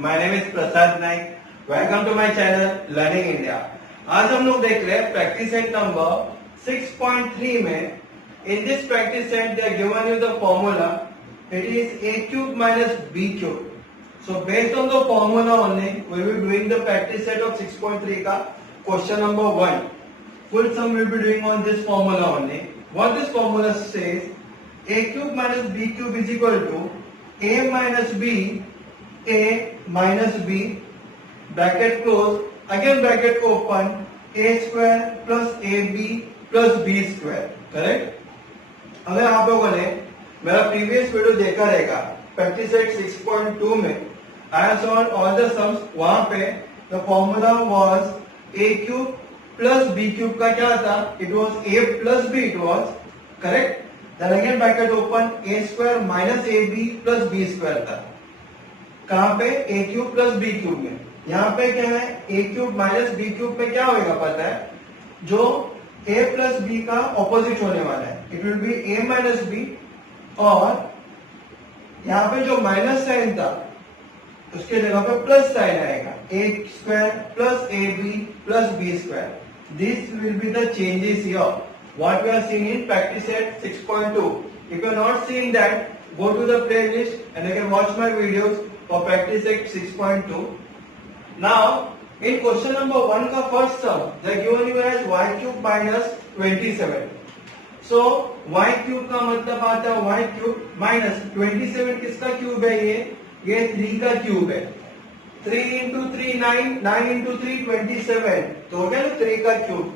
My name is Prasad Naik. Welcome to my channel learning India. आज हम लोग देख रहे हैं प्रैक्टिस सेट नंबर 6.3 में। In this practice set they are given you the formula, it is a cube minus b cube. So based on the formula only, we will be doing the practice set of 6.3 का question number 1. Full sum we will be doing on this formula only. What this formula says, a cube minus b cube is equal to a minus b, a minus b, bracket close, again bracket open, a square plus ab plus b square. Correct? अगर आप लोगों ने मेरा previous video देखा रहेगा practice set 6.2 में, I have solved all the sums. वहां पे the formula was a cube plus b cube का क्या था, it was a plus b, it was correct. Then again bracket open, a square minus ab plus b square था। कहां पे? a cube plus b cube में। यहाँ पे क्या है, a cube minus b cube पे क्या होगा पता है, जो a प्लस b का ऑपोजिट होने वाला है, it will be a minus b, और यहाँ पे जो माइनस साइन था उसके जगह पे प्लस साइन आएगा, a square plus ab plus b square. This will be the changes here what we are seeing in practice set 6.2। If you are not seeing that, go to the playlist and you can watch my videos for practice set 6.2. Now in question number 1 का first sum they are given you as y cube minus 27. So y cube का मतलब आता है y cube minus 27 किसका cube है, ये 3 का cube है। 3 इंटू 3 9, 9 इंटू 3 27, तो हो गया ना 3 का क्यूब।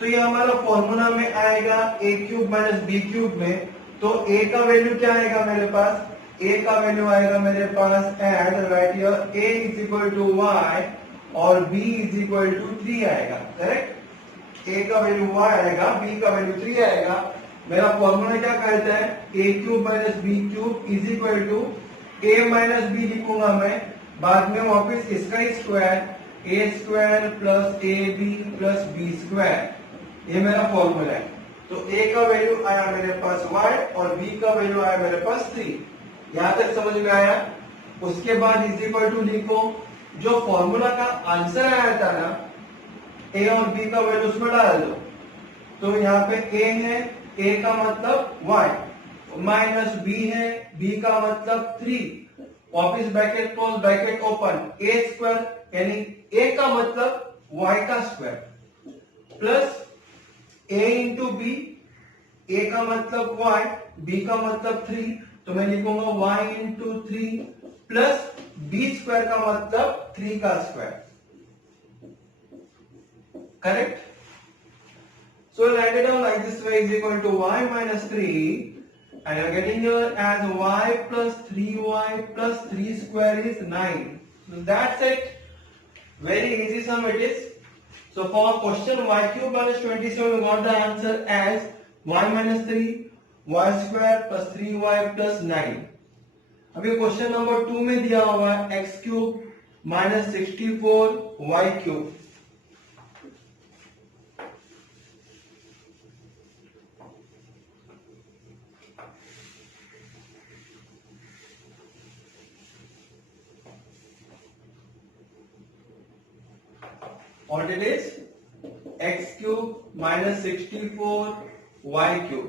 तो ये हमारा फॉर्मूला में आएगा a cube minus b cube में। तो a का वैल्यू क्या आएगा मेरे पास, a का वैल्यू आएगा मेरे पास and right here a is equal to y और b इज इक्वल टू 3 आएगा। करेक्ट, a का वैल्यू y आएगा, b का वैल्यू 3 आएगा। मेरा फॉर्मूला क्या कहता है, a cube minus b cube is equal to a minus b लिखूंगा मैं, बाद में वापस इसका ही square, a square plus ab plus b square, ये मेरा फॉर्मूला है। तो a का वैल्यू आया मेरे पास y और b का वैल्यू आया मेरे पास 3। यहां तक समझ में आया? उसके बाद इज इक्वल टू लिखो, जो फॉर्मूला का आंसर आया था ना, a और b का वैल्यू उसमें डाल दो। तो यहाँ पे a है, a का मतलब y, माइनस b है, b का मतलब 3, वापिस bracket close bracket open, a square यानी a का मतलब y का square plus a into b, a का मतलब y, b का मतलब 3, तो मैं लिखूंगा y into 3 plus b square का मतलब 3 का square. Correct? So we'll write it down like this way, is equal to y minus 3, and you're getting here as y plus 3y plus 3 square is 9. So that's it. Very easy sum it is. So for question y cube minus 27, we got the answer as y minus 3, y square plus 3y plus 9. अभी question number 2 में दिया हुआ है x cube minus 64 y cube. What it is? x cube minus 64 y cube,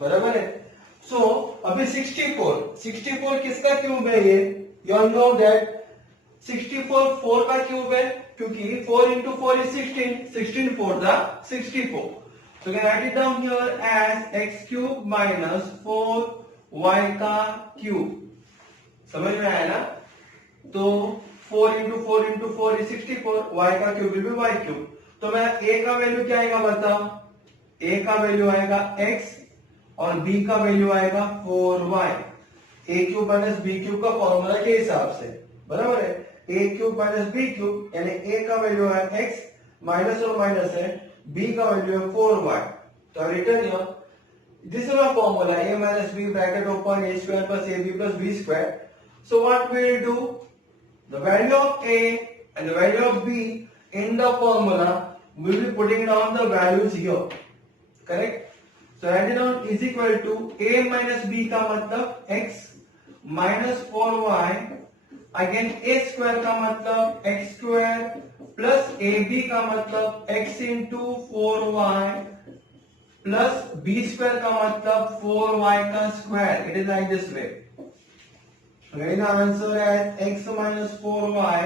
बराबर है। सो अभी 64 किसका cube है ये? यू ऑल नो दैट 64 4 का क्यूब है, क्योंकि 4 into 4 is 16 4 the 64। So we can write it down here as x cube minus 4 y का क्यूब। समझ में आया ना? तो 4 इंटू 4 इंटू 4 इज 64, y का cube will be y cube. तो मैं a का वैल्यू क्या आएगा बताओ, a का वैल्यू आएगा x और b का वैल्यू आएगा 4y। a cube minus b cube का फॉर्मूला के हिसाब से, बराबर है। a cube minus b cube यानी a का वैल्यू है x, माइनस और माइनस है, b का वैल्यू है 4y। तो return here, this is my formula, a minus b bracket open, a square plus ab plus b square. So what we will do, the value of a and the value of b in the formula, we will be putting down the values here. Correct? So write it down is equal to a minus b का मतलब x minus 4y again a square का मतलब x square plus a b का मतलब x into 4y plus b square का मतलब 4y का square. It is like this way. Again answer as x minus 4y.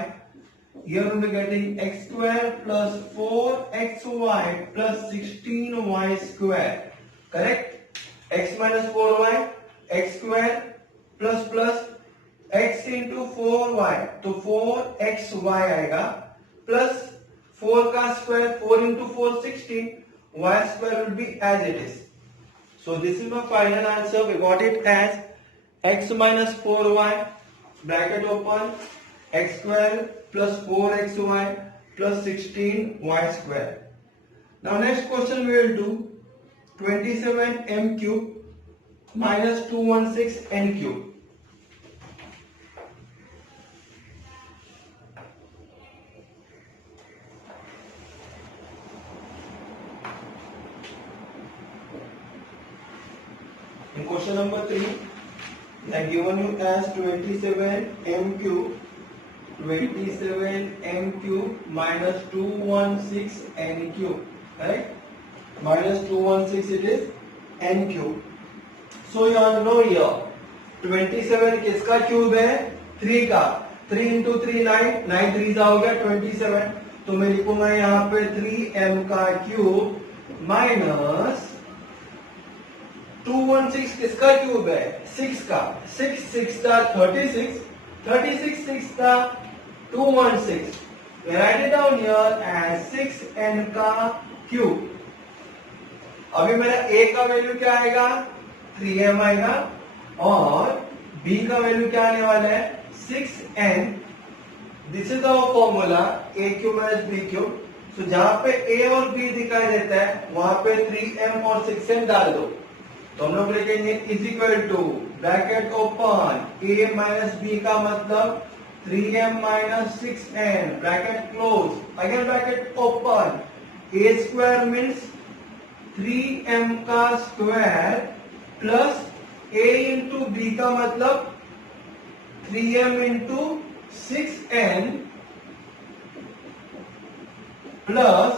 Here we will be getting x square plus 4xy plus 16y square. Correct? X minus 4y, x square plus x into 4y. तो 4xy आएगा plus 4 का square 4 into 4 16. Y square will be as it is. So this is my final answer. We got it as x minus 4y bracket open x square plus 4xy plus 16y square. Now next question we will do 27m cube minus 216n cube. In question number 3, they have given you as 27m cube minus 216n cube, right? Minus 216 it is n cube. So you have to know here 27 किसका cube है? 3 का. 3 into 3 9, 9 3 हो गया 27. तो मैं लिखूंगा यहाँ पे 3m का क्यूब माइनस 216 किसका क्यूब है? 6 का. 6 6 का 36, 36 6 का 216. Write it down here as 6n का क्यूब. अभी मेरा a का वैल्यू क्या आएगा? 3m आएगा और b का वैल्यू क्या आने वाला है? 6n. This is our formula a cube minus b cube. तो जहां पे a और b दिखाई देता है वहां पे 3m और 6n डाल दो. तो हम लोग लिखेंगे is equal to bracket open a minus b का मतलब 3m minus 6n bracket close. Again bracket open a square means 3m का square plus a into b का मतलब 3m into 6n plus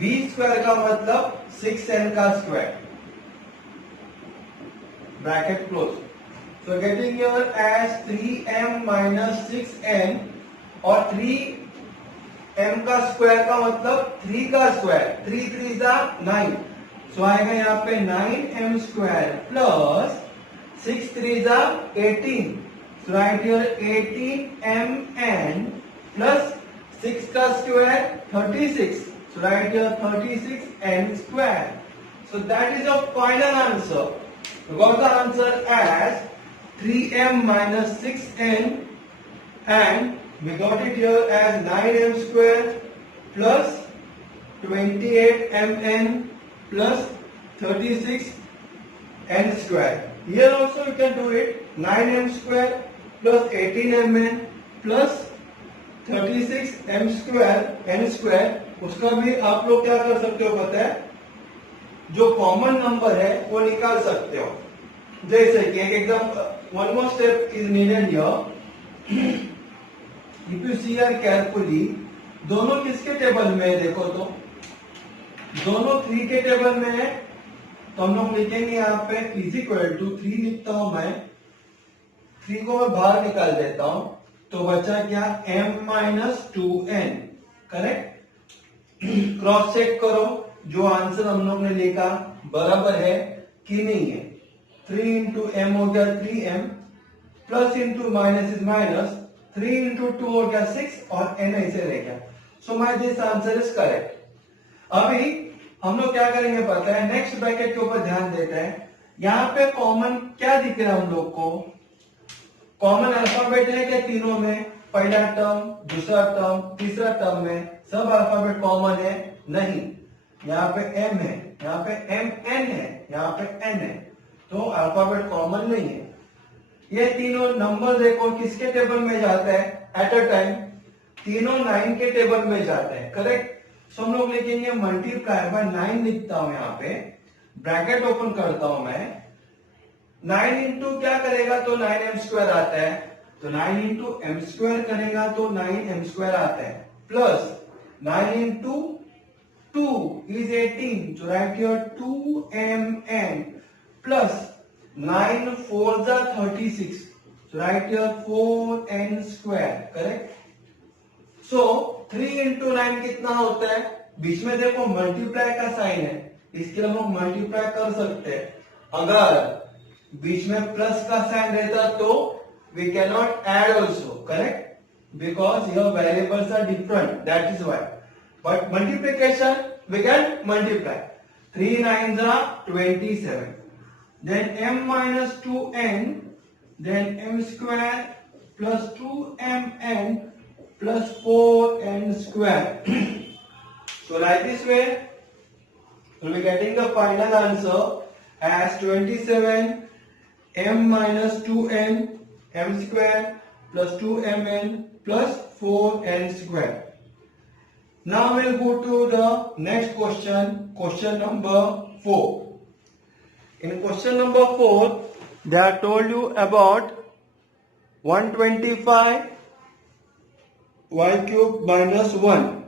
b square का मतलब 6n का square. Bracket close. So getting here as 3m minus 6n और 3m का square का मतलब 3 का स्क्वायर. 3 3 जा 9. So आएगा यहाँ पे 9m स्क्वायर प्लस 6 3 जा 18. So right here 18mn plus 6 का square 36. So right here 36n square. So that is your final answer. We got the answer as 3m minus 6n and we got it here as 9m square plus 28mn plus 36n square. Here also you can do it 9m square plus 18mn plus 36m square n square. उसका भी आप लोग क्या कर सकते हो पता है? जो कॉमन नंबर है वो निकाल सकते हो. जैसे कि एक एकदम one more step is needed here. If you see here carefully दोनों किसके टेबल में है? देखो तो दोनों 3 के टेबल में है. तो हम लोग लिखेंगे यहाँ पे इज इक्वल टू 3 लिखता हूं मैं. 3 को मैं बाहर निकाल देता हूं तो बचा क्या? m minus 2n. Correct. Cross check करो जो आंसर हम लोग ने लिखा बराबर है कि नहीं है. 3 इंटू एम हो गया 3m plus into minus is minus 3 into 2 हो गया 6 और n ऐसे रह गया. So my this answer is correct. अभी हम लोग क्या करेंगे पता है? नेक्स्ट ब्रैकेट के ऊपर ध्यान देते हैं. यहाँ पे कॉमन क्या दिख रहा है हम लोग को? कॉमन अल्फाबेट है क्या तीनों में? पहला टर्म, दूसरा टर्म, तीसरा टर्म में सब अल्फाबेट कॉमन है? नहीं. यहाँ पे m है, यहाँ पे mn है, यहाँ पे n है. तो अल्फाबेट कॉमन नहीं है. ये तीनों नंबर देखो किसके टेबल में जाते हैं एट अ टाइम? तीनों 9 के टेबल में जाते हैं. करेक्ट. सो हम लोग लिखेंगे मल्टीप्लाई बाय 9 लिखता हूं यहाँ पे. ब्रैकेट ओपन करता हूं मैं. 9 इंटू क्या करेगा तो 9m स्क्वायर आता है. तो 9 इंटू एम स्क्वायर करेगा तो 9m² आता है, plus 9 into 2 is 18, so write here 2mn plus 9 4s are 36, so write here 4n square, correct? So 3 into 9 कितना होता है? बीच में देखो मल्टीप्लाई का साइन है, इसके लिए हम मल्टीप्लाई कर सकते हैं. अगर बीच में प्लस का साइन रहता तो we cannot add also, correct? Because your variables are different, that is why. But multiplication, we can multiply. 3 9s are 27. Then m minus 2n, then m square plus 2mn plus 4n square. So like this way, we'll be getting the final answer as 27 m minus 2n m square plus 2mn plus 4n square. Now we'll go to the next question, question number 4. In question number 4, they are told you about 125 y cube minus 1.